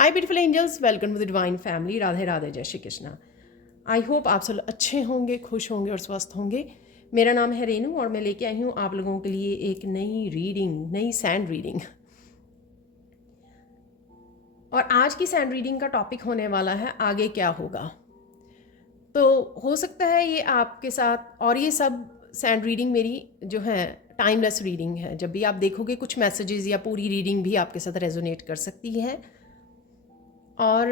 Hi beautiful angels, welcome to the divine family. Radhe Radhe, जय Shri Krishna. I hope आप सब अच्छे होंगे, खुश होंगे और स्वस्थ होंगे। मेरा नाम है रेनू और मैं लेके आई हूँ आप लोगों के लिए एक नई रीडिंग, नई सैंड रीडिंग। और आज की सैंड रीडिंग का टॉपिक होने वाला है आगे क्या होगा। तो हो सकता है ये आपके साथ, और ये सब सैंड रीडिंग मेरी जो है टाइमलेस रीडिंग है। जब भी आप देखोगे कुछ मैसेजेस या पूरी रीडिंग भी आपके साथ रेजोनेट कर सकती है। और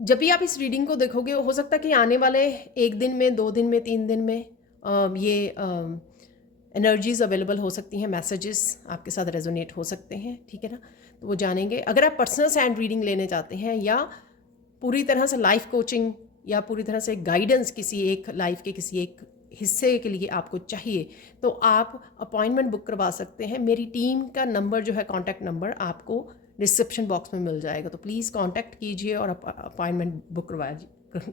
जब भी आप इस रीडिंग को देखोगे हो सकता है कि आने वाले एक दिन में, 2 दिन में, 3 दिन में ये एनर्जीज अवेलेबल हो सकती हैं, मैसेजेस आपके साथ रेजोनेट हो सकते हैं, ठीक है ना। तो वो जानेंगे। अगर आप पर्सनल सैंड रीडिंग लेने चाहते हैं या पूरी तरह से लाइफ कोचिंग या पूरी तरह से गाइडेंस किसी एक लाइफ के किसी एक हिस्से के लिए आपको चाहिए, तो आप अपॉइंटमेंट बुक करवा सकते हैं। मेरी टीम का नंबर जो है, कॉन्टैक्ट नंबर, आपको डिस्क्रिप्शन बॉक्स में मिल जाएगा। तो प्लीज़ कांटेक्ट कीजिए और अपॉइंटमेंट बुक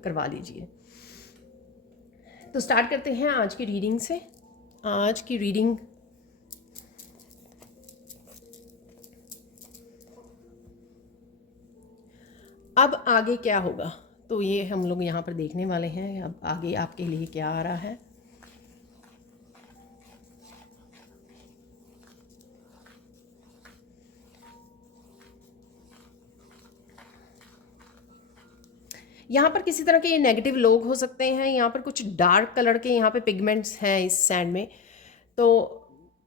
करवा लीजिए। तो स्टार्ट करते हैं आज की रीडिंग से। आज की रीडिंग अब आगे क्या होगा, तो ये हम लोग यहाँ पर देखने वाले हैं। अब आगे आपके लिए क्या आ रहा है। यहाँ पर किसी तरह के ये नेगेटिव लोग हो सकते हैं। यहाँ पर कुछ डार्क कलर के यहाँ पे पिगमेंट्स हैं इस सैंड में, तो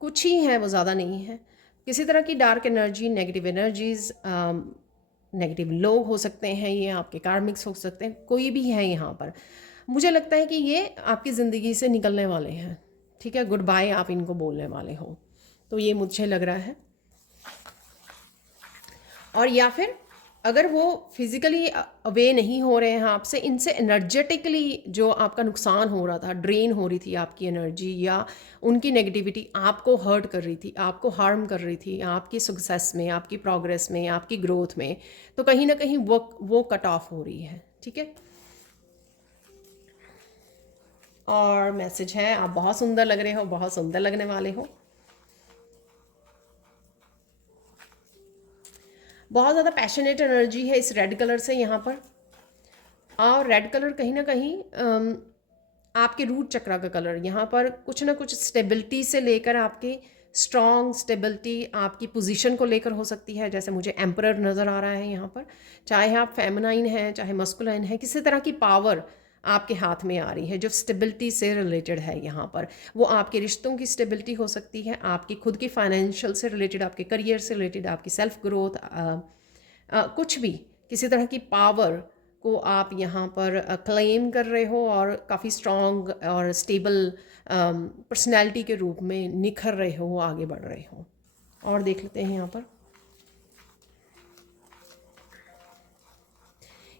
कुछ ही हैं, वो ज़्यादा नहीं है। किसी तरह की dark energy, negative energies, negative लोग हो सकते हैं, ये आपके कार्मिक्स हो सकते हैं, कोई भी है यहाँ पर। मुझे लगता है कि ये आपकी ज़िंदगी से निकलने वाले हैं, ठीक है। गुड बाय आप इनको बोलने वाले हो, तो ये मुझे लग रहा है। और या फिर अगर वो फिज़िकली अवे नहीं हो रहे हैं आपसे, इनसे एनर्जेटिकली जो आपका नुकसान हो रहा था, ड्रेन हो रही थी आपकी एनर्जी, या उनकी नेगेटिविटी आपको हर्ट कर रही थी, आपको हार्म कर रही थी आपकी सक्सेस में, आपकी प्रोग्रेस में, आपकी ग्रोथ में, तो कहीं ना कहीं वो कट ऑफ हो रही है, ठीक है। और मैसेज है, आप बहुत सुंदर लग रहे हो, बहुत सुंदर लगने वाले हो। बहुत ज़्यादा पैशनेट एनर्जी है इस रेड कलर से यहाँ पर। और रेड कलर कहीं ना कहीं आपके रूट चक्रा का कलर, यहाँ पर कुछ ना कुछ स्टेबिलिटी से लेकर आपके स्ट्रॉन्ग स्टेबिलिटी आपकी पोजीशन को लेकर हो सकती है। जैसे मुझे एम्परर नज़र आ रहा है यहाँ पर, चाहे आप फेमिनाइन हैं चाहे मस्कुलाइन है, किसी तरह की पावर आपके हाथ में आ रही है जो स्टेबिलिटी से रिलेटेड है। यहाँ पर वो आपके रिश्तों की स्टेबिलिटी हो सकती है, आपकी खुद की फाइनेंशियल से रिलेटेड, आपके करियर से रिलेटेड, आपकी सेल्फ ग्रोथ, कुछ भी, किसी तरह की पावर को आप यहाँ पर क्लेम कर रहे हो और काफ़ी स्ट्रॉन्ग और स्टेबल पर्सनैलिटी के रूप में निखर रहे हो, आगे बढ़ रहे हो। और देख लेते हैं यहाँ पर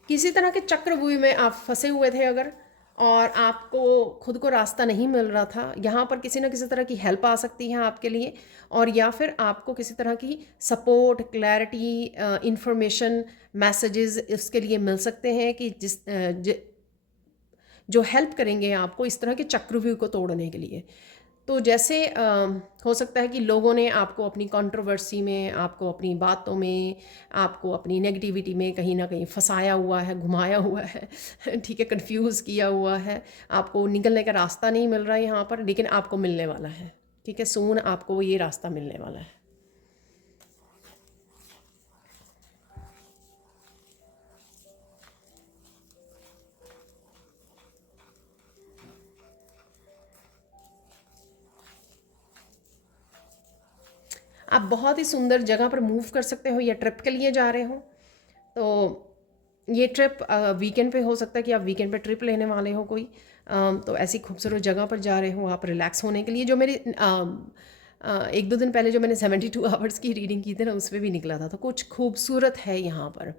किसी तरह के चक्रव्यूह में आप फंसे हुए थे अगर, और आपको खुद को रास्ता नहीं मिल रहा था, यहाँ पर किसी न किसी तरह की हेल्प आ सकती है आपके लिए। और या फिर आपको किसी तरह की सपोर्ट, क्लैरिटी, इंफॉर्मेशन, मैसेजेस इसके लिए मिल सकते हैं कि जो हेल्प करेंगे आपको इस तरह के चक्रव्यूह को तोड़ने के लिए। तो जैसे हो सकता है कि लोगों ने आपको अपनी कंट्रोवर्सी में, आपको अपनी बातों में, आपको अपनी नेगेटिविटी में कहीं ना कहीं फंसाया हुआ है, घुमाया हुआ है ठीक है, कंफ्यूज किया हुआ है। आपको निकलने का रास्ता नहीं मिल रहा है यहाँ पर, लेकिन आपको मिलने वाला है, ठीक है। सून आपको ये रास्ता मिलने वाला है। आप बहुत ही सुंदर जगह पर मूव कर सकते हो या ट्रिप के लिए जा रहे हो। तो ये ट्रिप वीकेंड पे हो सकता है कि आप वीकेंड पे ट्रिप लेने वाले हो कोई, तो ऐसी खूबसूरत जगह पर जा रहे हो आप रिलैक्स होने के लिए। जो मेरी 1-2 दिन पहले जो मैंने 72 आवर्स की रीडिंग की थी ना, उसमें भी निकला था। तो कुछ खूबसूरत है यहाँ पर।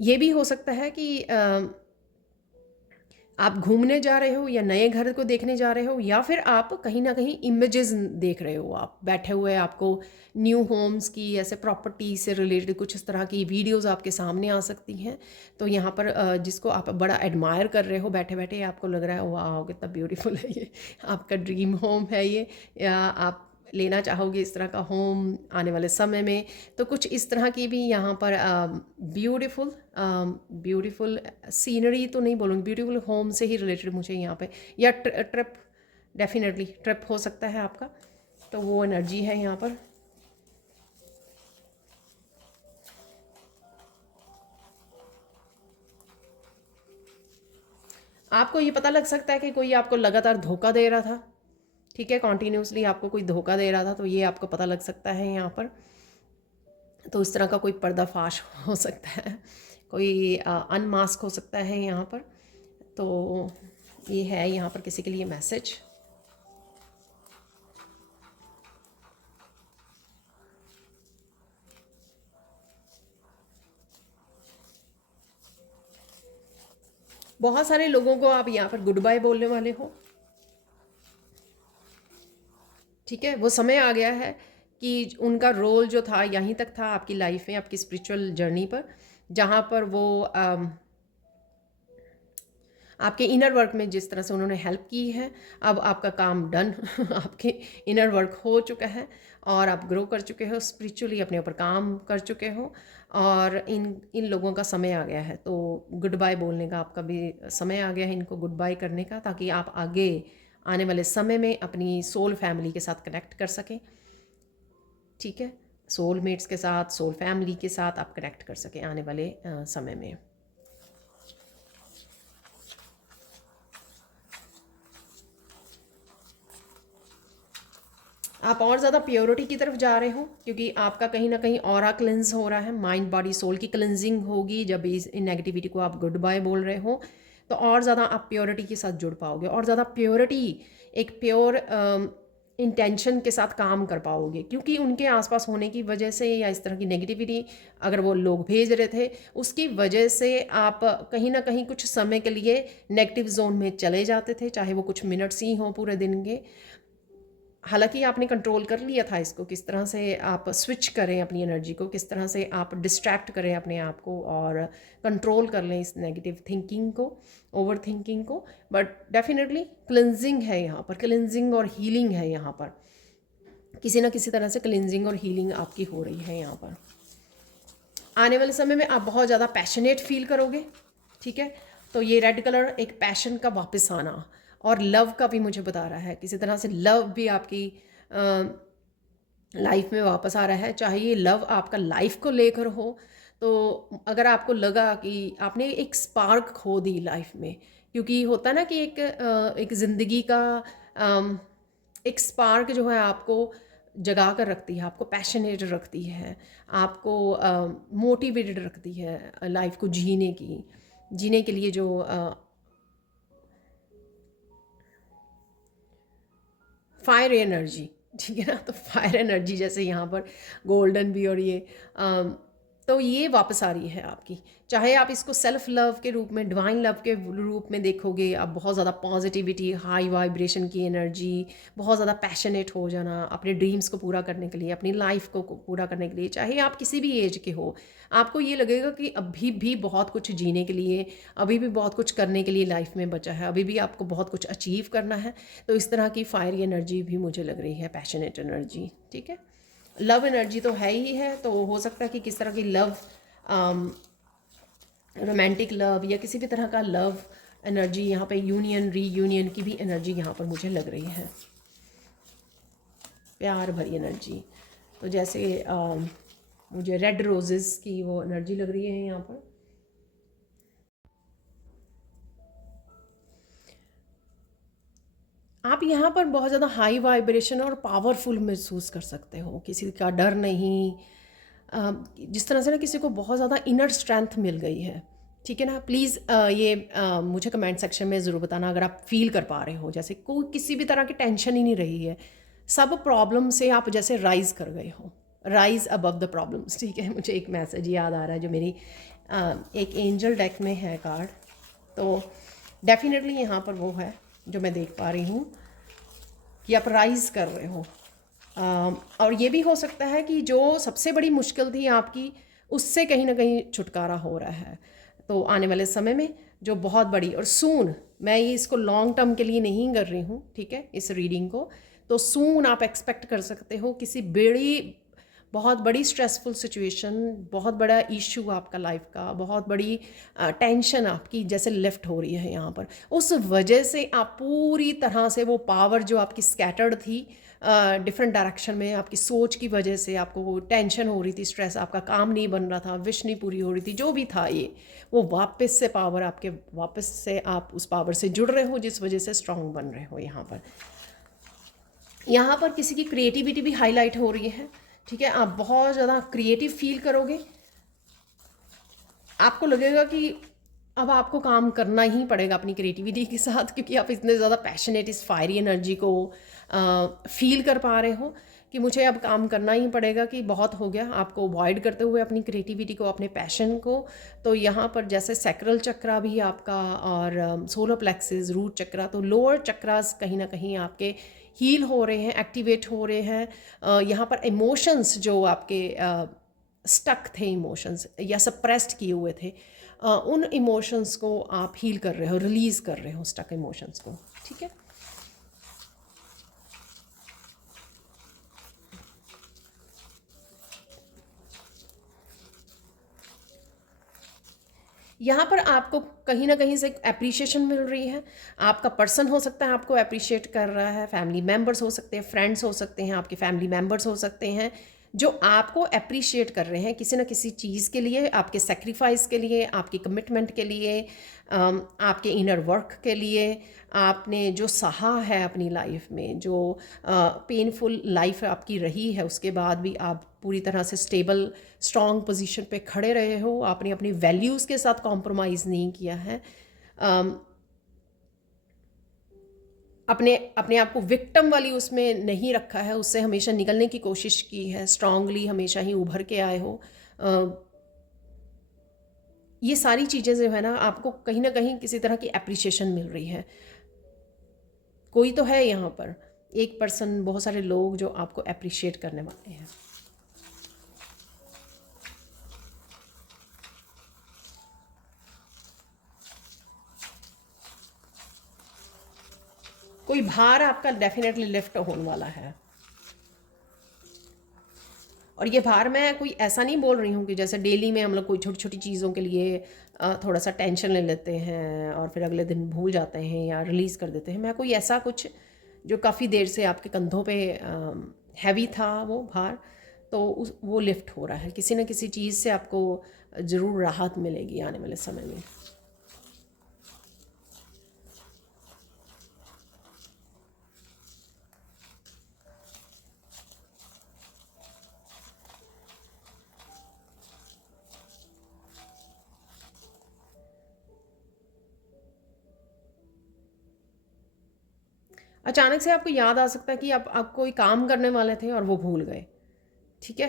ये भी हो सकता है कि आप घूमने जा रहे हो या नए घर को देखने जा रहे हो, या फिर आप कहीं ना कहीं इमेजेस देख रहे हो, आप बैठे हुए, आपको न्यू होम्स की, ऐसे प्रॉपर्टी से रिलेटेड कुछ इस तरह की वीडियोस आपके सामने आ सकती हैं। तो यहाँ पर जिसको आप बड़ा एडमायर कर रहे हो बैठे बैठे, आपको लग रहा है वाह कितना ब्यूटीफुल है ये, आपका ड्रीम होम है ये, या आप लेना चाहोगे इस तरह का होम आने वाले समय में, तो कुछ इस तरह की भी यहाँ पर ब्यूटीफुल ब्यूटीफुल सीनरी तो नहीं बोलूँगी, ब्यूटीफुल होम से ही रिलेटेड मुझे यहाँ पे, या ट्रिप, डेफिनेटली ट्रिप हो सकता है आपका, तो वो एनर्जी है यहाँ पर। आपको ये पता लग सकता है कि कोई आपको लगातार धोखा दे रहा था, ठीक है, कॉन्टीन्यूसली आपको कोई धोखा दे रहा था, तो ये आपको पता लग सकता है यहाँ पर। तो इस तरह का कोई पर्दाफाश हो सकता है, कोई अनमास्क हो सकता है यहाँ पर। तो ये है यहाँ पर किसी के लिए मैसेज। बहुत सारे लोगों को आप यहाँ पर गुड बाय बोलने वाले हो, ठीक है। वो समय आ गया है कि उनका रोल जो था यहीं तक था आपकी लाइफ में, आपकी स्पिरिचुअल जर्नी पर, जहाँ पर वो आपके इनर वर्क में जिस तरह से उन्होंने हेल्प की है, अब आपका काम डन आपके इनर वर्क हो चुका है और आप ग्रो कर चुके हो स्पिरिचुअली, अपने ऊपर काम कर चुके हो, और इन लोगों का समय आ गया है। तो गुड बाय बोलने का आपका भी समय आ गया है, इनको गुड बाय करने का, ताकि आप आगे आने वाले समय में अपनी सोल फैमिली के साथ कनेक्ट कर सकें, ठीक है। सोलमेट्स के साथ, सोल फैमिली के साथ आप कनेक्ट कर सकें आने वाले समय में। आप और ज़्यादा प्योरिटी की तरफ जा रहे हो, क्योंकि आपका कहीं ना कहीं ऑरा क्लिंज हो रहा है, माइंड बॉडी सोल की क्लिनजिंग होगी जब इस नेगेटिविटी को आप गुड बाय बोल रहे हो। तो और ज़्यादा आप प्योरिटी के साथ जुड़ पाओगे, और ज़्यादा प्योरिटी, एक प्योर इंटेंशन के साथ काम कर पाओगे, क्योंकि उनके आसपास होने की वजह से, या इस तरह की नेगेटिविटी अगर वो लोग भेज रहे थे उसकी वजह से आप कहीं ना कहीं कुछ समय के लिए नेगेटिव जोन में चले जाते थे, चाहे वो कुछ मिनट्स ही हों पूरे दिन के। हालांकि आपने कंट्रोल कर लिया था इसको, किस तरह से आप स्विच करें अपनी एनर्जी को, किस तरह से आप डिस्ट्रैक्ट करें अपने आप को और कंट्रोल कर लें इस नेगेटिव थिंकिंग को, ओवर थिंकिंग को। बट डेफिनेटली क्लिनजिंग है यहाँ पर, क्लिनजिंग और हीलिंग है यहाँ पर, किसी ना किसी तरह से क्लिनजिंग और हीलिंग आपकी हो रही है यहाँ पर। आने वाले समय में आप बहुत ज़्यादा पैशनेट फील करोगे, ठीक है। तो ये रेड कलर एक पैशन का वापस आना, और लव का भी मुझे बता रहा है, किसी तरह से लव भी आपकी लाइफ में वापस आ रहा है, चाहे ये लव आपका लाइफ को लेकर हो। तो अगर आपको लगा कि आपने एक स्पार्क खो दी लाइफ में, क्योंकि होता ना कि एक ज़िंदगी का एक स्पार्क जो है आपको जगा कर रखती है, आपको पैशनेट रखती है, आपको मोटिवेटेड रखती है लाइफ को जीने के लिए, जो फायर एनर्जी, ठीक है ना। तो फायर एनर्जी जैसे यहाँ पर गोल्डन भी, और ये तो ये वापस आ रही है आपकी, चाहे आप इसको सेल्फ लव के रूप में, डिवाइन लव के रूप में देखोगे, आप बहुत ज़्यादा पॉजिटिविटी, हाई वाइब्रेशन की एनर्जी, बहुत ज़्यादा पैशनेट हो जाना अपने ड्रीम्स को पूरा करने के लिए, अपनी लाइफ को पूरा करने के लिए, चाहे आप किसी भी एज के हो, आपको ये लगेगा कि अभी भी बहुत कुछ जीने के लिए, अभी भी बहुत कुछ करने के लिए लाइफ में बचा है, अभी भी आपको बहुत कुछ अचीव करना है। तो इस तरह की फायरी एनर्जी भी मुझे लग रही है, पैशनेट एनर्जी, ठीक है। लव एनर्जी तो है ही है, तो हो सकता है कि किस तरह की लव, रोमांटिक लव या किसी भी तरह का लव एनर्जी यहाँ पे, यूनियन रीयूनियन की भी एनर्जी यहाँ पर मुझे लग रही है, प्यार भरी एनर्जी। तो जैसे मुझे रेड रोजेस की वो एनर्जी लग रही है यहाँ पर। आप यहाँ पर बहुत ज़्यादा हाई वाइब्रेशन और पावरफुल महसूस कर सकते हो, किसी का डर नहीं, जिस तरह से ना किसी को बहुत ज़्यादा इनर स्ट्रेंथ मिल गई है, ठीक है ना। प्लीज़ ये मुझे कमेंट सेक्शन में ज़रूर बताना अगर आप फील कर पा रहे हो, जैसे कोई किसी भी तरह की टेंशन ही नहीं रही है, सब प्रॉब्लम से आप जैसे राइज कर गए हो, राइज अबव द प्रॉब्लम्स, ठीक है। मुझे एक मैसेज याद आ रहा है जो मेरी एक एंजल डेक में है कार्ड, तो डेफिनेटली यहाँ पर वो है जो मैं देख पा रही हूँ कि आप राइज कर रहे हो। और ये भी हो सकता है कि जो सबसे बड़ी मुश्किल थी आपकी, उससे कहीं ना कहीं छुटकारा हो रहा है। तो आने वाले समय में जो बहुत बड़ी, और सून, मैं ये इसको लॉन्ग टर्म के लिए नहीं कर रही हूँ, ठीक है, इस रीडिंग को, तो सून आप एक्सपेक्ट कर सकते हो किसी बहुत बड़ी स्ट्रेसफुल सिचुएशन, बहुत बड़ा इशू आपका लाइफ का, बहुत बड़ी टेंशन आपकी जैसे लिफ्ट हो रही है यहाँ पर। उस वजह से आप पूरी तरह से वो पावर जो आपकी स्कैटर्ड थी डिफरेंट डायरेक्शन में, आपकी सोच की वजह से आपको वो टेंशन हो रही थी, स्ट्रेस, आपका काम नहीं बन रहा था, विश नहीं पूरी हो रही थी, जो भी था ये, वो वापस से पावर आपके, वापस से आप उस पावर से जुड़ रहे हो जिस वजह से स्ट्रांग बन रहे हो। यहाँ पर किसी की क्रिएटिविटी भी हाईलाइट हो रही है, ठीक है। आप बहुत ज़्यादा क्रिएटिव फील करोगे, आपको लगेगा कि अब आपको काम करना ही पड़ेगा अपनी क्रिएटिविटी के साथ, क्योंकि आप इतने ज़्यादा पैशनेट, इस फायरी एनर्जी को फील कर पा रहे हो कि मुझे अब काम करना ही पड़ेगा, कि बहुत हो गया आपको अवॉइड करते हुए अपनी क्रिएटिविटी को, अपने पैशन को। तो यहाँ पर जैसे सैक्रल चक्रा भी आपका और सोलर प्लेक्सिस, रूट चक्रा, तो लोअर चक्रास कहीं ना कहीं आपके हील हो रहे हैं, एक्टिवेट हो रहे हैं। यहाँ पर इमोशंस जो आपके स्टक थे, इमोशंस या सप्रेस्ड किए हुए थे, उन इमोशंस को आप हील कर रहे हो, रिलीज़ कर रहे हो स्टक इमोशंस को, ठीक है। यहाँ पर आपको कहीं ना कहीं से अप्रिशिएशन मिल रही है। आपका पर्सन हो सकता है आपको अप्रिशिएट कर रहा है, फैमिली मेम्बर्स हो सकते हैं, फ्रेंड्स हो सकते हैं, आपके फैमिली मेम्बर्स हो सकते हैं जो आपको अप्रिशिएट कर रहे हैं किसी न किसी चीज़ के लिए, आपके सेक्रीफाइस के लिए, आपकी कमिटमेंट के लिए, आपके इनर वर्क के लिए, आपने जो सहा है अपनी लाइफ में, जो पेनफुल लाइफ आपकी रही है, उसके बाद भी आप पूरी तरह से स्टेबल स्ट्रॉन्ग पोजीशन पे खड़े रहे हो, आपने अपनी वैल्यूज़ के साथ कॉम्प्रोमाइज़ नहीं किया है, अपने अपने आप को विक्टिम वाली उसमें नहीं रखा है, उससे हमेशा निकलने की कोशिश की है, स्ट्रांगली हमेशा ही उभर के आए हो। ये सारी चीज़ें जो है ना, आपको कहीं ना कहीं किसी तरह की अप्रिसिएशन मिल रही है। कोई तो है यहाँ पर, एक पर्सन, बहुत सारे लोग जो आपको अप्रिशिएट करने वाले हैं। कोई भार आपका डेफिनेटली लिफ्ट होने वाला है। और ये भार मैं कोई ऐसा नहीं बोल रही हूँ कि जैसे डेली में हम लोग कोई छोटी छोटी चीज़ों के लिए थोड़ा सा टेंशन ले लेते हैं और फिर अगले दिन भूल जाते हैं या रिलीज़ कर देते हैं। मैं कोई ऐसा कुछ जो काफ़ी देर से आपके कंधों पे हैवी था वो भार, तो वो लिफ्ट हो रहा है। किसी न किसी चीज़ से आपको ज़रूर राहत मिलेगी आने वाले समय में। अचानक से आपको याद आ सकता है कि आप कोई काम करने वाले थे और वो भूल गए, ठीक है।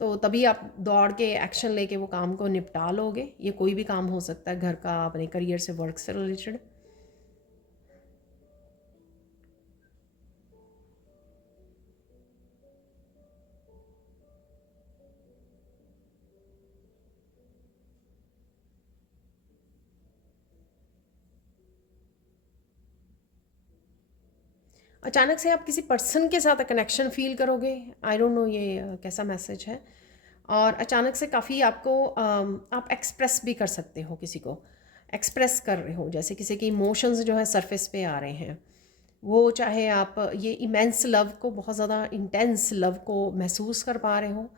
तो तभी आप दौड़ के एक्शन लेके वो काम को निपटा लोगे। ये कोई भी काम हो सकता है, घर का, अपने करियर से, वर्क से रिलेटेड। अचानक से आप किसी पर्सन के साथ कनेक्शन फील करोगे। आई डोंट नो ये कैसा मैसेज है। और अचानक से काफ़ी आपको आप एक्सप्रेस भी कर सकते हो, किसी को एक्सप्रेस कर रहे हो, जैसे किसी के इमोशंस जो है सरफेस पे आ रहे हैं। वो चाहे आप ये इमेंस लव को, बहुत ज़्यादा इंटेंस लव को महसूस कर पा रहे हो,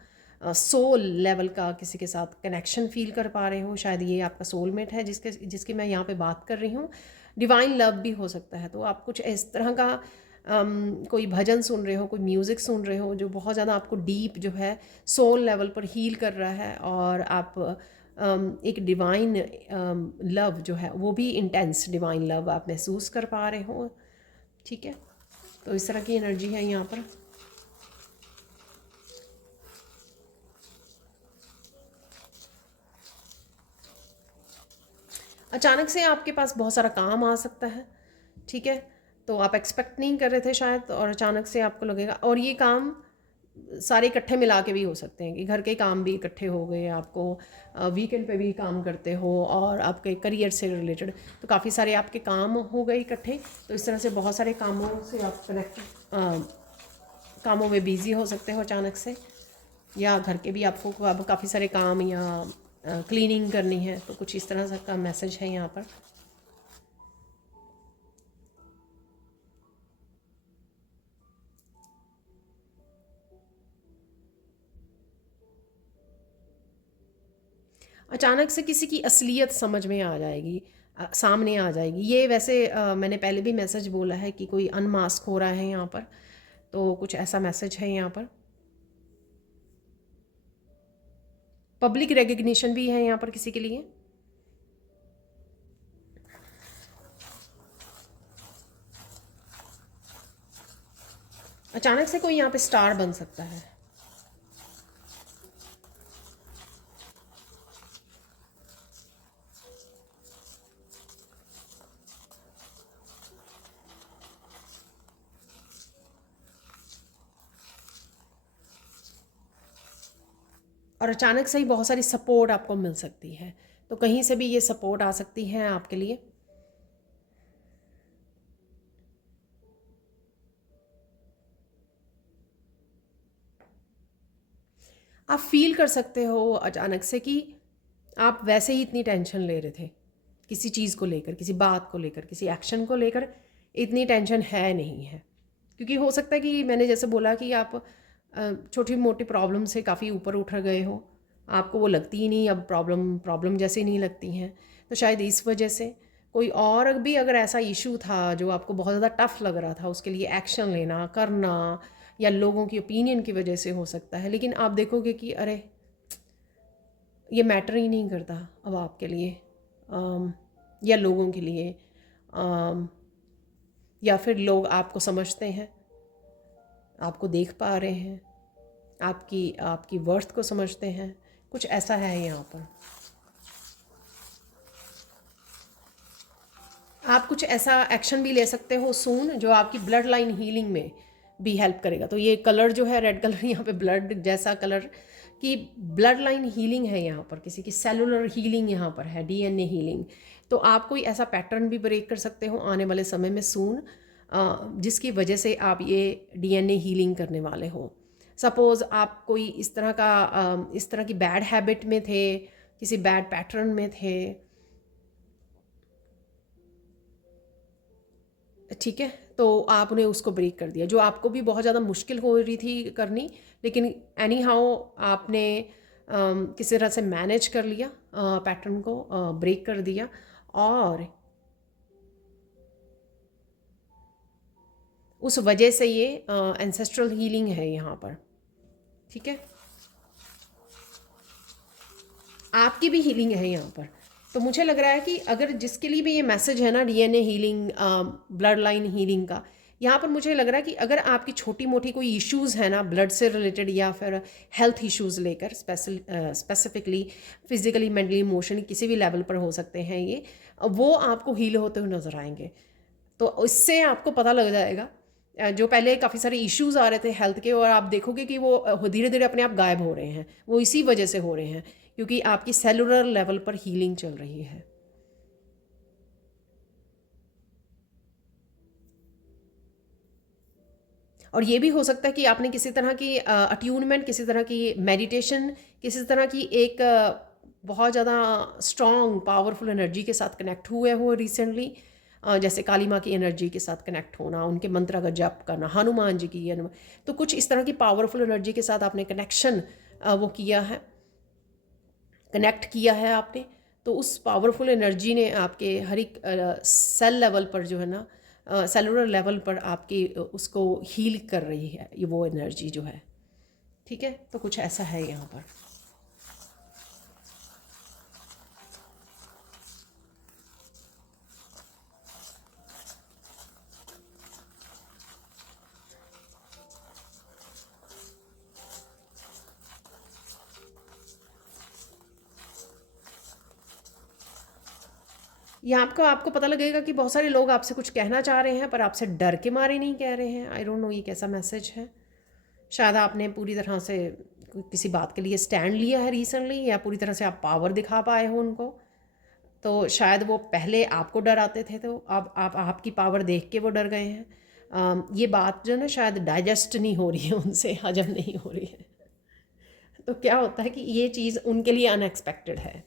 सोल लेवल का किसी के साथ कनेक्शन फील कर पा रहे हो। शायद ये आपका सोलमेट है जिसकी मैं यहाँ पे बात कर रही हूँ। डिवाइन लव भी हो सकता है। तो आप कुछ इस तरह का कोई भजन सुन रहे हो, कोई म्यूज़िक सुन रहे हो जो बहुत ज़्यादा आपको डीप जो है सोल लेवल पर हील कर रहा है, और आप एक डिवाइन लव जो है, वो भी इंटेंस डिवाइन लव आप महसूस कर पा रहे हो, ठीक है। तो इस तरह की एनर्जी है यहाँ पर। अचानक से आपके पास बहुत सारा काम आ सकता है, ठीक है। तो आप एक्सपेक्ट नहीं कर रहे थे शायद, और अचानक से आपको लगेगा, और ये काम सारे इकट्ठे मिला के भी हो सकते हैं कि घर के काम भी इकट्ठे हो गए आपको, वीकेंड पे भी काम करते हो और आपके करियर से रिलेटेड, तो काफ़ी सारे आपके काम हो गए इकट्ठे। तो इस तरह से बहुत सारे कामों से आप कामों में बिज़ी हो सकते हो अचानक से, या घर के भी आपको अब काफ़ी सारे काम या क्लीनिंग करनी है, तो कुछ इस तरह का मैसेज है यहाँ पर। अचानक से किसी की असलियत समझ में आ जाएगी, सामने आ जाएगी। ये वैसे मैंने पहले भी मैसेज बोला है कि कोई अनमास्क हो रहा है यहाँ पर, तो कुछ ऐसा मैसेज है यहाँ पर। पब्लिक रिकग्निशन भी है यहाँ पर किसी के लिए। अचानक से कोई यहाँ पे स्टार बन सकता है। और अचानक से ही बहुत सारी सपोर्ट आपको मिल सकती है, तो कहीं से भी ये सपोर्ट आ सकती है आपके लिए। आप फील कर सकते हो अचानक से कि आप वैसे ही इतनी टेंशन ले रहे थे किसी चीज़ को लेकर, किसी बात को लेकर, किसी एक्शन को लेकर, इतनी टेंशन है नहीं है। क्योंकि हो सकता है कि मैंने जैसे बोला कि आप छोटी मोटी प्रॉब्लम से काफ़ी ऊपर उठ गए हो, आपको वो लगती ही नहीं, अब प्रॉब्लम प्रॉब्लम जैसी नहीं लगती हैं। तो शायद इस वजह से कोई और भी अगर ऐसा इशू था जो आपको बहुत ज़्यादा टफ लग रहा था, उसके लिए एक्शन लेना, करना, या लोगों की ओपिनियन की वजह से हो सकता है, लेकिन आप देखोगे कि अरे ये मैटर ही नहीं करता अब आपके लिए, या लोगों के लिए, या फिर लोग आपको समझते हैं, आपको देख पा रहे हैं, आपकी आपकी वर्थ को समझते हैं। कुछ ऐसा है यहाँ पर। आप कुछ ऐसा एक्शन भी ले सकते हो सून जो आपकी ब्लड लाइन हीलिंग में भी हेल्प करेगा। तो ये कलर जो है रेड कलर, यहाँ पे ब्लड जैसा कलर की ब्लड लाइन हीलिंग है यहाँ पर, किसी की सेलुलर हीलिंग यहाँ पर है, डीएनए हीलिंग। तो आप कोई ऐसा पैटर्न भी ब्रेक कर सकते हो आने वाले समय में सून, जिसकी वजह से आप ये डीएनए हीलिंग करने वाले हो। सपोज़ आप कोई इस तरह की बैड हैबिट में थे, किसी बैड पैटर्न में थे, ठीक है, तो आपने उसको ब्रेक कर दिया, जो आपको भी बहुत ज़्यादा मुश्किल हो रही थी करनी, लेकिन एनी हाउ आपने किसी तरह से मैनेज कर लिया, पैटर्न को ब्रेक कर दिया। और उस वजह से ये एंसेस्ट्रल हीलिंग है यहाँ पर, ठीक है। आपकी भी हीलिंग है यहाँ पर। तो मुझे लग रहा है कि अगर जिसके लिए भी ये मैसेज है ना, DNA healing, blood line healing का, यहाँ पर मुझे लग रहा है कि अगर आपकी छोटी मोटी कोई इश्यूज़ है ना ब्लड से रिलेटेड, या फिर हेल्थ इश्यूज़ लेकर, स्पेसिफिकली फिजिकली, मेंटली, इमोशनली, किसी भी लेवल पर हो सकते हैं ये, वो आपको हील होते हुए नज़र आएंगे। तो इससे आपको पता लग जाएगा, जो पहले काफ़ी सारे इश्यूज़ आ रहे थे हेल्थ के, और आप देखोगे कि वो धीरे धीरे अपने आप गायब हो रहे हैं। वो इसी वजह से हो रहे हैं क्योंकि आपकी सेलुलर लेवल पर हीलिंग चल रही है। और ये भी हो सकता है कि आपने किसी तरह की अट्यूनमेंट, किसी तरह की मेडिटेशन, किसी तरह की एक बहुत ज़्यादा स्ट्रॉन्ग पावरफुल एनर्जी के साथ कनेक्ट हुए हो रिसेंटली, जैसे काली माँ की एनर्जी के साथ कनेक्ट होना, उनके मंत्र का जप करना, हनुमान जी की, तो कुछ इस तरह की पावरफुल एनर्जी के साथ आपने कनेक्शन वो किया है, कनेक्ट किया है आपने। तो उस पावरफुल एनर्जी ने आपके हर एक सेल लेवल पर जो है ना, सेलुलर लेवल पर आपकी उसको हील कर रही है ये वो एनर्जी जो है, ठीक है। तो कुछ ऐसा है यहाँ पर। ये आपको आपको पता लगेगा कि बहुत सारे लोग आपसे कुछ कहना चाह रहे हैं पर आपसे डर के मारे नहीं कह रहे हैं। आई डोंट नो ये कैसा मैसेज है। शायद आपने पूरी तरह से किसी बात के लिए स्टैंड लिया है रिसेंटली, या पूरी तरह से आप पावर दिखा पाए हो उनको। तो शायद वो पहले आपको डराते थे, तो अब आप आपकी पावर देख के वो डर गए हैं। ये बात जो है ना, शायद डाइजेस्ट नहीं हो रही है उनसे, हजम नहीं हो रही है। तो क्या होता है कि ये चीज़ उनके लिए अनएक्सपेक्टेड है।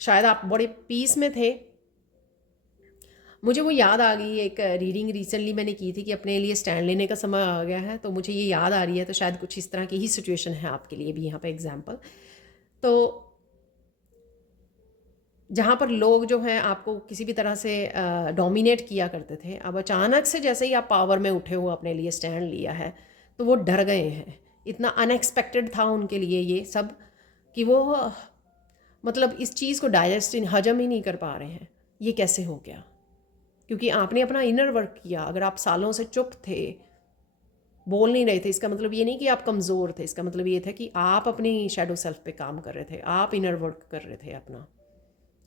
शायद आप बड़े पीस में थे। मुझे वो याद आ गई, एक रीडिंग रिसेंटली मैंने की थी कि अपने लिए स्टैंड लेने का समय आ गया है, तो मुझे ये याद आ रही है। तो शायद कुछ इस तरह की ही सिचुएशन है आपके लिए भी यहाँ पे एग्जाम्पल। तो जहाँ पर लोग जो हैं आपको किसी भी तरह से डोमिनेट किया करते थे, अब अचानक से जैसे ही आप पावर में उठे हो, अपने लिए स्टैंड लिया है, तो वो डर गए हैं। इतना अनएक्सपेक्टेड था उनके लिए ये सब कि वो मतलब इस चीज़ को डाइजेस्ट हजम ही नहीं कर पा रहे हैं। ये कैसे हो गया? क्योंकि आपने अपना इनर वर्क किया। अगर आप सालों से चुप थे, बोल नहीं रहे थे, इसका मतलब ये नहीं कि आप कमज़ोर थे। इसका मतलब ये था कि आप अपनी शैडो सेल्फ पे काम कर रहे थे, आप इनर वर्क कर रहे थे अपना,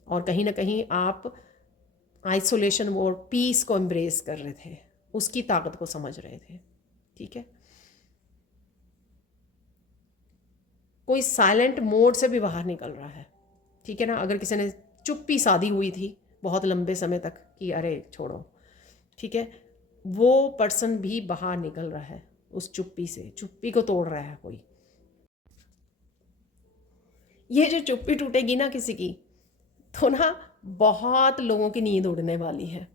और कहीं ना कहीं आप आइसोलेशन और पीस को एम्ब्रेस कर रहे थे, उसकी ताकत को समझ रहे थे। ठीक है, कोई साइलेंट मोड से भी बाहर निकल रहा है। ठीक है ना, अगर किसी ने चुप्पी साधी हुई थी बहुत लंबे समय तक कि अरे छोड़ो, ठीक है, वो पर्सन भी बाहर निकल रहा है उस चुप्पी से, चुप्पी को तोड़ रहा है कोई। ये जो चुप्पी टूटेगी ना किसी की, तो ना बहुत लोगों की नींद उड़ने वाली है।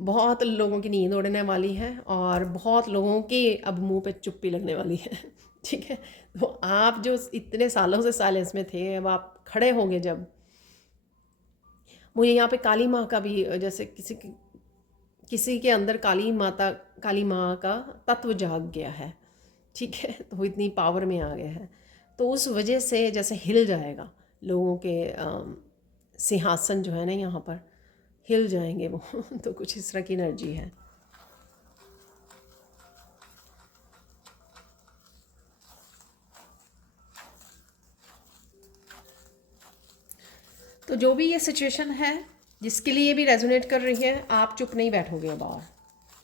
बहुत लोगों की नींद उड़ने वाली है, और बहुत लोगों के अब मुंह पे चुप्पी लगने वाली है। ठीक है, तो आप जो इतने सालों से साइलेंस में थे, अब आप खड़े होंगे जब। मुझे यहाँ पे काली माँ का भी, जैसे किसी के अंदर काली माँ का तत्व जाग गया है। ठीक है, तो वो इतनी पावर में आ गया है, तो उस वजह से जैसे हिल जाएगा लोगों के सिंहासन जो है ना, यहाँ पर हिल जाएंगे वो। तो कुछ इस तरह की एनर्जी है। तो जो भी ये सिचुएशन है, जिसके लिए भी रेजोनेट कर रही है, आप चुप नहीं बैठोगे अब, और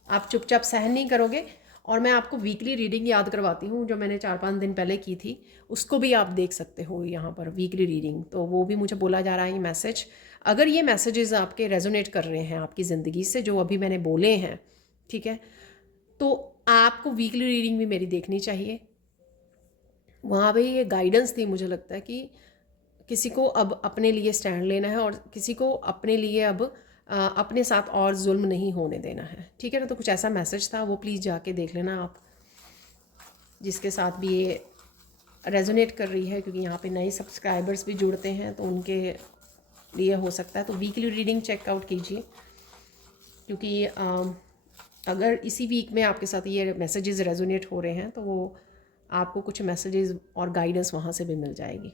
आप चुपचाप सहन नहीं करोगे। और मैं आपको वीकली रीडिंग याद करवाती हूँ, जो मैंने 4-5 दिन पहले की थी, उसको भी आप देख सकते हो यहाँ पर, वीकली रीडिंग। तो वो भी मुझे बोला जा रहा है ये मैसेज, अगर ये मैसेजेस आपके रेजोनेट कर रहे हैं आपकी ज़िंदगी से, जो अभी मैंने बोले हैं, ठीक है, तो आपको वीकली रीडिंग भी मेरी देखनी चाहिए। वहाँ पे ये गाइडेंस थी, मुझे लगता है कि किसी को अब अपने लिए स्टैंड लेना है, और किसी को अपने लिए अब अपने साथ और जुल्म नहीं होने देना है। ठीक है ना, तो कुछ ऐसा मैसेज था, वो प्लीज़ जाके देख लेना आप, जिसके साथ भी ये रेजोनेट कर रही है, क्योंकि यहाँ पे नए सब्सक्राइबर्स भी जुड़ते हैं, तो उनके लिए हो सकता है। तो वीकली रीडिंग चेकआउट कीजिए, क्योंकि अगर इसी वीक में आपके साथ ये मैसेजेस रेजोनेट हो रहे हैं, तो वो आपको कुछ मैसेजेस और गाइडेंस वहाँ से भी मिल जाएगी।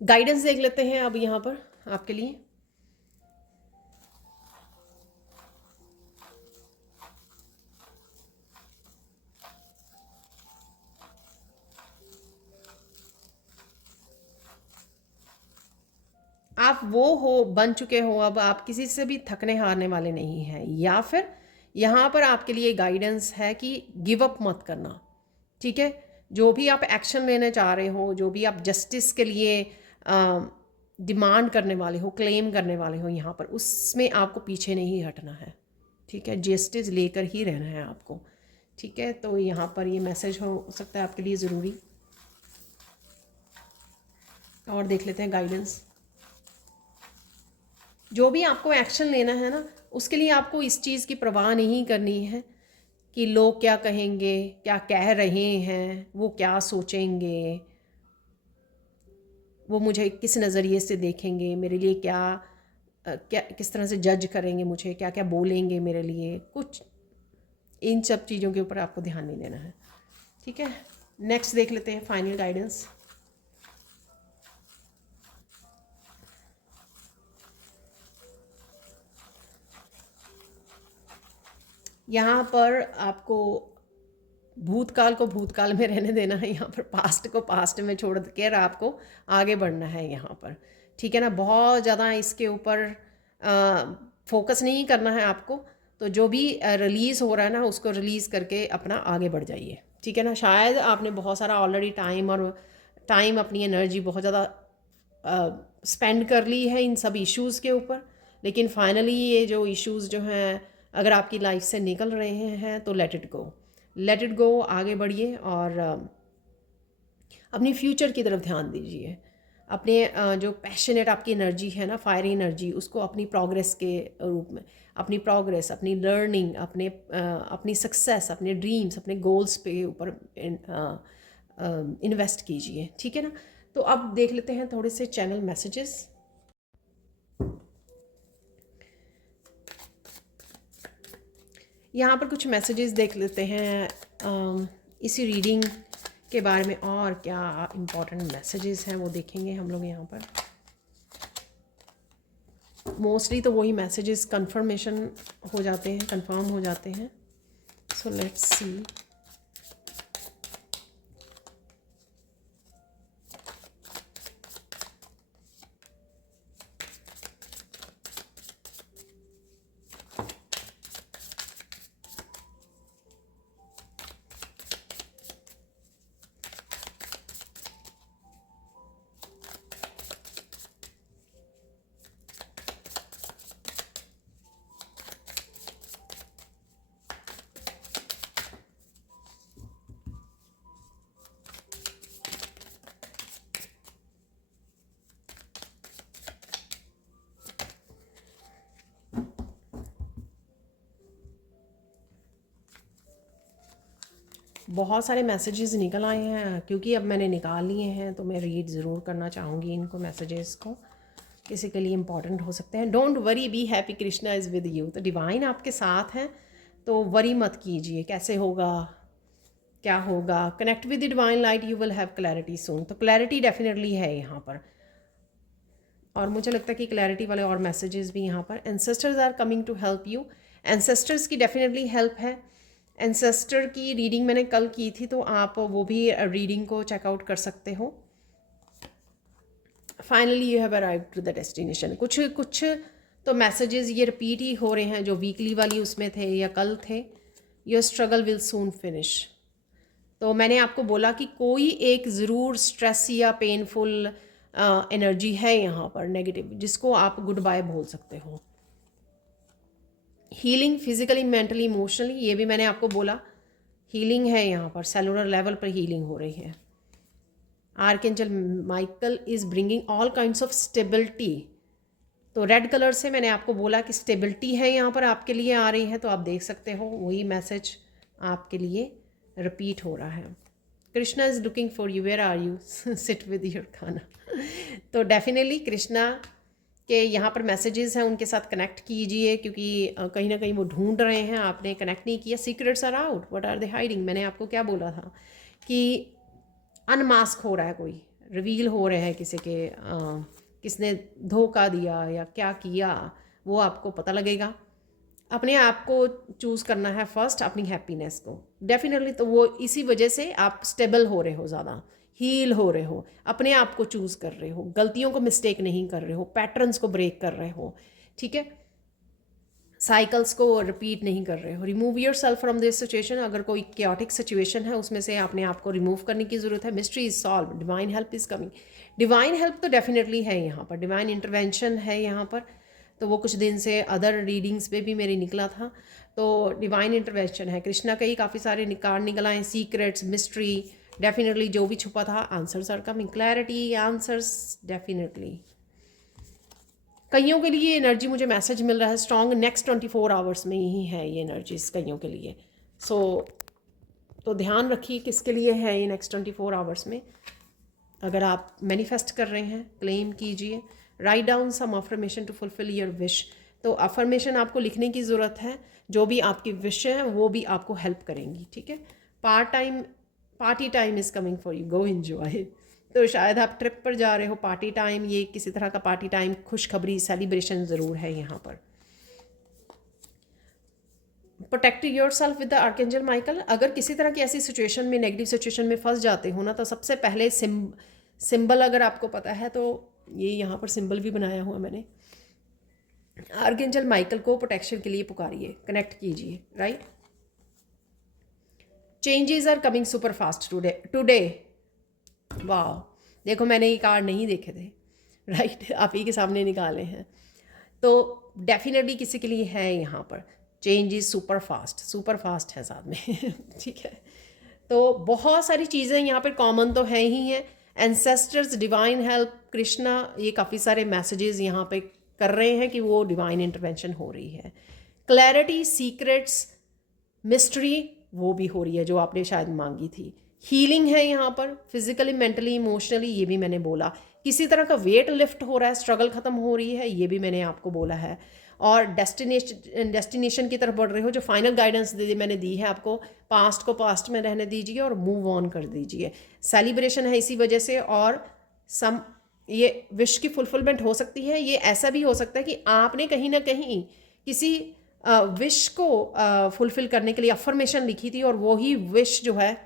गाइडेंस देख लेते हैं अब यहाँ पर आपके लिए। आप वो बन चुके हो, अब आप किसी से भी थकने हारने वाले नहीं हैं। या फिर यहाँ पर आपके लिए गाइडेंस है कि गिव अप मत करना। ठीक है, जो भी आप एक्शन लेने चाह रहे हो, जो भी आप जस्टिस के लिए डिमांड करने वाले हो, क्लेम करने वाले हो यहाँ पर, उसमें आपको पीछे नहीं हटना है। ठीक है, जस्टिस लेकर ही रहना है आपको। ठीक है, तो यहाँ पर ये मैसेज हो सकता है आपके लिए ज़रूरी। और देख लेते हैं गाइडेंस। जो भी आपको एक्शन लेना है ना, उसके लिए आपको इस चीज़ की परवाह नहीं करनी है कि लोग क्या कहेंगे, क्या कह रहे हैं, वो क्या सोचेंगे, वो मुझे किस नज़रिए से देखेंगे, मेरे लिए क्या किस तरह से जज करेंगे, मुझे क्या क्या बोलेंगे मेरे लिए, कुछ इन सब चीज़ों के ऊपर आपको ध्यान नहीं देना है। ठीक है, नेक्स्ट देख लेते हैं फाइनल गाइडेंस। यहाँ पर आपको भूतकाल को भूतकाल में रहने देना है, यहाँ पर पास्ट को पास्ट में छोड़ कर आपको आगे बढ़ना है यहाँ पर। ठीक है ना, बहुत ज़्यादा इसके ऊपर फोकस नहीं करना है आपको, तो जो भी रिलीज़ हो रहा है ना उसको रिलीज़ करके अपना आगे बढ़ जाइए, ठीक है ना। शायद आपने बहुत सारा ऑलरेडी टाइम अपनी एनर्जी बहुत ज़्यादा स्पेंड कर ली है इन सब इश्यूज़ के ऊपर, लेकिन फाइनली ये जो इश्यूज़ जो हैं अगर आपकी लाइफ से निकल रहे हैं तो लेट इट गो, आगे बढ़िए और अपनी फ्यूचर की तरफ ध्यान दीजिए। अपने जो पैशनेट आपकी एनर्जी है ना, फायरी एनर्जी, उसको अपनी प्रोग्रेस के रूप में, अपनी प्रोग्रेस, अपनी लर्निंग, अपनी सक्सेस, अपने ड्रीम्स, अपने गोल्स पे ऊपर इन्वेस्ट कीजिए, ठीक है ना। तो अब देख लेते हैं थोड़े से चैनल मैसेजेस। यहाँ पर कुछ मैसेजेस देख लेते हैं इसी रीडिंग के बारे में, और क्या इम्पोर्टेंट मैसेजेस हैं वो देखेंगे हम लोग यहाँ पर। मोस्टली तो वही मैसेजेस कंफर्मेशन हो जाते हैं, कंफर्म हो जाते हैं। So let's see. बहुत सारे मैसेजेस निकल आए हैं, क्योंकि अब मैंने निकाल लिए हैं तो मैं रीड ज़रूर करना चाहूँगी इनको, मैसेजेस को, किसी के लिए इम्पॉर्टेंट हो सकते हैं। Don't worry, be happy, Krishna is with you. तो डिवाइन आपके साथ है, तो वरी मत कीजिए कैसे होगा, क्या होगा। Connect with the divine light, you will have clarity soon. तो क्लैरिटी डेफिनेटली है यहाँ पर, और मुझे लगता है कि क्लैरिटी वाले और मैसेजेस भी यहाँ पर। Ancestors are coming to help you. Ancestors की डेफिनेटली हेल्प है। एंसेस्टर की रीडिंग मैंने कल की थी, तो आप वो भी रीडिंग को चेकआउट कर सकते हो। Finally you have arrived to the destination. कुछ तो मैसेजेस ये रिपीट ही हो रहे हैं जो वीकली वाली उसमें थे या कल थे। Your struggle will soon finish. तो मैंने आपको बोला कि कोई एक ज़रूर स्ट्रेस या पेनफुल एनर्जी है यहाँ पर नेगेटिव, जिसको आप गुड बाय बोल सकते हो। हीलिंग फिजिकली, मेंटली, इमोशनली, ये भी मैंने आपको बोला, हीलिंग है यहाँ पर, सेलुलर लेवल पर हीलिंग हो रही है। Archangel Michael is bringing all kinds of stability. तो रेड कलर से मैंने आपको बोला कि स्टेबिलिटी है यहाँ पर आपके लिए आ रही है, तो आप देख सकते हो वही मैसेज आपके लिए रिपीट हो रहा है। Krishna is looking for you, where are you, sit with your khana. तो डेफिनेटली कृष्णा के यहाँ पर मैसेजेस हैं, उनके साथ कनेक्ट कीजिए, क्योंकि कहीं ना कहीं वो ढूंढ रहे हैं, आपने कनेक्ट नहीं किया। Secrets are out, what are they hiding. मैंने आपको क्या बोला था कि अनमास्क हो रहा है, कोई रिवील हो रहे हैं किसी के, किसने धोखा दिया या क्या किया, वो आपको पता लगेगा। अपने आप को चूज़ करना है फर्स्ट, अपनी हैप्पीनेस को डेफिनेटली। तो वो इसी वजह से आप स्टेबल हो रहे हो, ज़्यादा हील हो रहे हो, अपने आप को चूज़ कर रहे हो, गलतियों को मिस्टेक नहीं कर रहे हो, पैटर्न्स को ब्रेक कर रहे हो, ठीक है, साइकिल्स को रिपीट नहीं कर रहे हो। Remove your self from this situation. अगर कोई क्योटिक सिचुएशन है उसमें से अपने आप को रिमूव करने की ज़रूरत है। Mystery is solve, divine help is coming. Divine help तो डेफिनेटली है यहाँ पर, डिवाइन इंटरवेंशन है यहाँ पर। तो वो कुछ दिन से अदर रीडिंग्स पे भी मेरी निकला था, तो डिवाइन इंटरवेंशन है। कृष्णा के ही काफ़ी सारे कार्ड निकल आए, सीक्रेट्स, मिस्ट्री, डेफिनेटली जो भी छुपा था, answers are coming, clarity, answers definitely. कईयों के लिए एनर्जी मुझे मैसेज मिल रहा है स्ट्रॉन्ग नेक्स्ट 24 आवर्स में ही है ये एनर्जीज कईयों के लिए। तो ध्यान रखिए किसके लिए है ये नेक्स्ट 24 आवर्स में। अगर आप मैनिफेस्ट कर रहे हैं, क्लेम कीजिए। Write down some affirmation to fulfil your wish. तो अफर्मेशन आपको लिखने की ज़रूरत है, जो भी आपकी विश है वो भी आपको हेल्प करेंगी, ठीक है। Party time is coming for you, go enjoy. तो शायद आप ट्रिप पर जा रहे हो, पार्टी टाइम, ये किसी तरह का पार्टी टाइम, खुशखबरी, सेलिब्रेशन ज़रूर है यहाँ पर। Protect your self with the archangel Michael. अगर किसी तरह की ऐसी सिचुएशन में, नेगेटिव सिचुएशन में फंस जाते हो ना, तो सबसे पहले सिंबल अगर आपको पता है तो ये यहाँ पर सिंबल भी बनाया हुआ मैंने, आर्कएंजल माइकल को प्रोटेक्शन के लिए पुकारिए, कनेक्ट कीजिए, right. Changes are coming super fast today. वाह, देखो मैंने ये कार्ड नहीं देखे थे, राइट आप ही के सामने निकाले हैं। तो डेफिनेटली किसी के लिए है यहाँ पर चेंजेस सुपर फास्ट है साथ में ठीक है। तो बहुत सारी चीज़ें यहाँ पर कॉमन तो हैं ही हैं। एंसेस्टर्स, डिवाइन हेल्प, कृष्णा, ये काफ़ी सारे मैसेजेस यहाँ पे कर रहे हैं कि वो डिवाइन इंटरवेंशन हो रही है। क्लैरिटी, सीक्रेट्स, मिस्ट्री वो भी हो रही है जो आपने शायद मांगी थी। हीलिंग है यहाँ पर, फिजिकली, मेंटली, इमोशनली, ये भी मैंने बोला। किसी तरह का वेट लिफ्ट हो रहा है, स्ट्रगल ख़त्म हो रही है, ये भी मैंने आपको बोला है। और डेस्टिनेशन की तरफ बढ़ रहे हो, जो फाइनल गाइडेंस मैंने दी है आपको, पास्ट को पास्ट में रहने दीजिए और मूव ऑन कर दीजिए। सेलिब्रेशन है इसी वजह से। और ये विश की फुलफिलमेंट हो सकती है। ये ऐसा भी हो सकता है कि आपने कहीं ना कहीं किसी विश को फुलफिल करने के लिए अफर्मेशन लिखी थी और वही विश जो है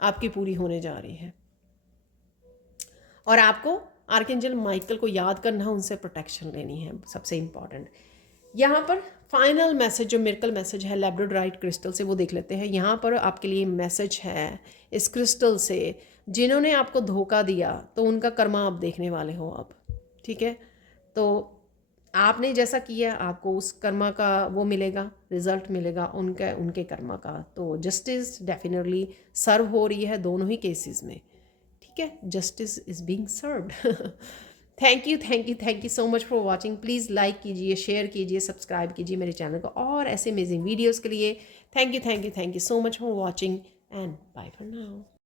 आपकी पूरी होने जा रही है। और आपको आर्कएंजल माइकल को याद करना है, उनसे प्रोटेक्शन लेनी है, सबसे इम्पॉर्टेंट। यहाँ पर फाइनल मैसेज जो मिरेकल मैसेज है लैब्राडोराइट क्रिस्टल से, वो देख लेते हैं। यहाँ पर आपके लिए मैसेज है इस क्रिस्टल से, जिन्होंने आपको धोखा दिया तो उनका कर्मा आप देखने वाले हो अब, ठीक है। तो आपने जैसा किया आपको उस कर्मा का वो मिलेगा, रिजल्ट मिलेगा उनके कर्मा का। तो जस्टिस डेफिनेटली सर्व हो रही है दोनों ही केसेस में, ठीक है। Justice is being served thank you so much for watching. Please like कीजिए, शेयर कीजिए, सब्सक्राइब कीजिए मेरे चैनल को और ऐसे अमेजिंग वीडियोज़ के लिए। Thank you so much for watching and bye for now.